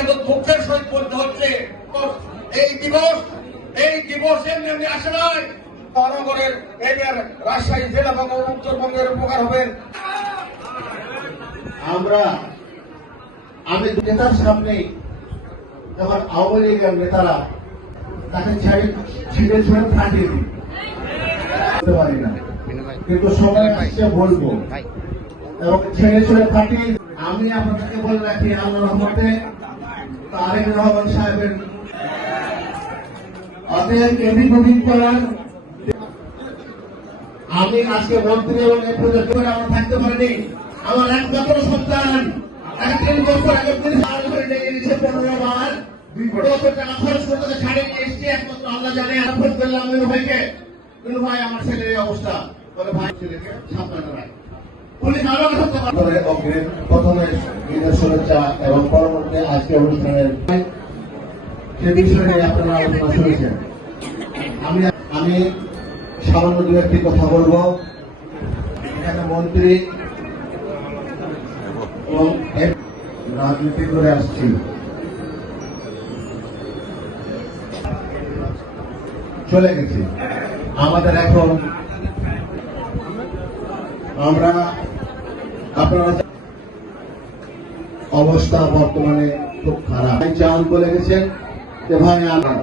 আমাদের দুঃখের সহিত বলতে হচ্ছে এই দিবস এমনি আসে নয়। মহানগরের এবার রাজশাহী জেলা এবং উত্তরবঙ্গের উপকার হবেন। আমি নেতার সামনে যখন আওয়ামী লীগের নেতারা তাকে ছিঁড়ে ছুঁড়ে ফাটিয়ে দিতে পারি না, কিন্তু সময় আসছে বলবো এবং ছেড়ে ছুঁড়ে ফাটিয়ে। আমি আপনাদেরকে বলে রাখি, আল্লাহর রহমতে তারেক রহমান সাহেবের অতএব কেবি বুকিং করার আমি আজকে মন্ত্রী এবং এমপি করে আমরা থাকতে পারিনি। আমার একমাত্র সন্তান 3 বছর আগে 15 বার 2 লক্ষ টাকা খরচ করতে ছাড়ে নিয়ে এসছি। একমাত্র আল্লাহ জানে। ফোন করলাম মিনু ভাইকে, মিনু ভাই আমার ছেলের এই অবস্থা, বলে ভাই ছেলেকে সাবধানে রাখ। পুলিশ আরো প্রথমে ঈদের শুভেচ্ছা এবং পরবর্তী আজকে অনুষ্ঠানের সে বিষয় নিয়ে আপনারা আলোচনা শুনেছেন। আমি সামান্য দু একটি কথা বলবো। এখানে মন্ত্রী এবং রাজনীতি করে আসছি, চলে গেছি। আমাদের এখন আপনারা অবস্থা বর্তমানে খুব খারাপ। চাউল বলে গেছেন যে ভাই আমরা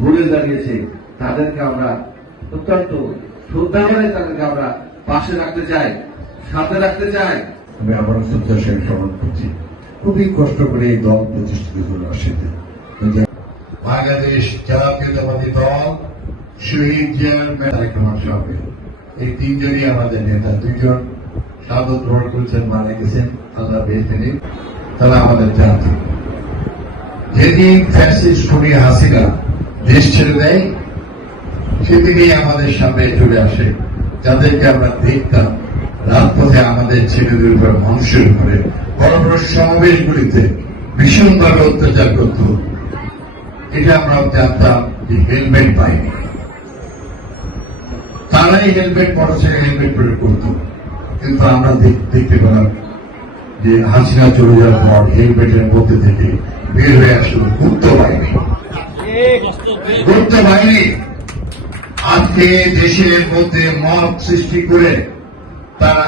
ভুলে দাঁড়িয়েছি, তাদেরকে আমরা অত্যন্ত শ্রদ্ধা করে তাদেরকে আমরা পাশে রাখতে চাই, সাথে রাখতে চাই। আমি আবার শ্রদ্ধা সেন স্মরণ করছি। খুবই কষ্ট করে এই দল প্রতিষ্ঠিত হল রাজশাহীতে। বাংলাদেশ জাতীয়তাবাদী দল, শহীদ জিয়ার তারেক রহমান সাহেব, এই 3 জনই আমাদের নেতা। 2 জন শাহাদত গ্রহণ করেছেন, মারা গেছেন, আল্লাহ বেঁচে নেই। তারা আমাদের জাতি। যেদিন ফ্যাসিস্ট খুনি হাসিনা দেশ ছেড়ে দেয়, সেদিনই আমাদের সামনে চলে আসে যাদেরকে আমরা দেখতাম রাজপথে আমাদের ছেলেদের উপর, মানুষের উপরে বড় বড় সমাবেশগুলিতে ভীষণভাবে অত্যাচার করত। এটা আমরা জানতাম যে হেলমেট পাইনি, তারাই হেলমেট, মোটরসাইকেল হেলমেট প্রয়োগ করত। কিন্তু আমরা দেখতে পেলাম যে হাসিনা চলে যাওয়ার পর হেলমেটের মধ্যে থেকে বের হয়ে আসলো গুপ্ত বাহিনী। আজকে দেশের মধ্যে মত সৃষ্টি করে তারা